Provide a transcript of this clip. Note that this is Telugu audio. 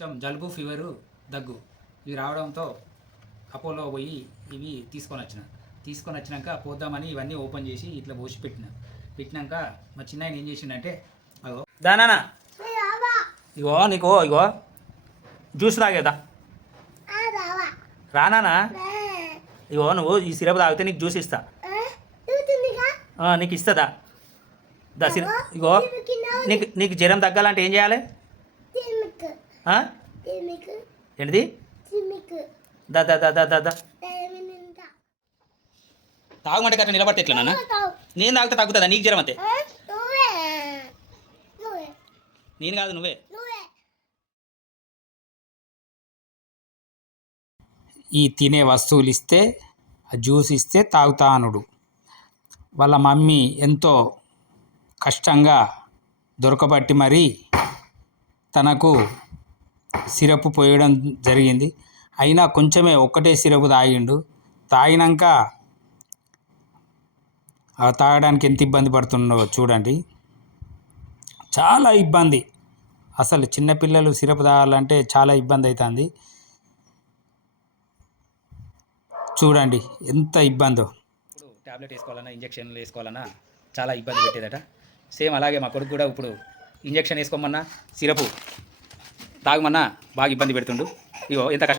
కొంచెం జలుబు ఫీవరు దగ్గు ఇవి రావడంతో అపోలో పోయి ఇవి తీసుకొని వచ్చిన. తీసుకొని వచ్చినాక పోద్దామని ఇవన్నీ ఓపెన్ చేసి ఇట్లా పోసి పెట్టిన. పెట్టినాక మా చిన్న ఏం చేసిండంటే అగో దానా ఇగో నీకో ఇగో జ్యూస్ తాగేదా రానా ఇగో నువ్వు ఈ సిరప్ తాగితే నీకు జ్యూస్ ఇస్తా. ఆ, నీకు ఇస్తుందా? దా సిర ఇగో నీకు నీకు జ్వరం తగ్గాలంటే ఏం చేయాలి? ఏంటిది? దా దా దా దా దా దా. తాగమంటే కట్ట నిలబడితే ఎట్లా నాన్న? నేను తాగితే తగ్గుతుందా? నీకు జ్వరం అంతే నేను కాదు నువ్వే. ఈ తినే వస్తువులు ఇస్తే ఆ జ్యూస్ ఇస్తే తాగుతా అనుడు వాళ్ళ మమ్మీ ఎంతో కష్టంగా దొరకబట్టి మరీ తనకు సిరప్ పోయడం జరిగింది. అయినా కొంచెమే ఒక్కటే సిరప్ తాగిండు. తాగినాక తాగడానికి ఎంత ఇబ్బంది పడుతుండో చూడండి. చాలా ఇబ్బంది. అసలు చిన్నపిల్లలు సిరప్ తాగాలంటే చాలా ఇబ్బంది అవుతుంది చూడండి ఎంత ఇబ్బందో. ట్యాబ్లెట్ వేసుకోవాలన్నా ఇంజక్షన్లు వేసుకోవాలన్నా చాలా ఇబ్బంది పెట్టేదట. సేమ్ అలాగే మా కొడుకు కూడా ఇప్పుడు ఇంజక్షన్ వేసుకోమన్నా సిరపు తాగమన్నా బాగా ఇబ్బంది పెడుతుండు. ఇగో ఎంత కష్టం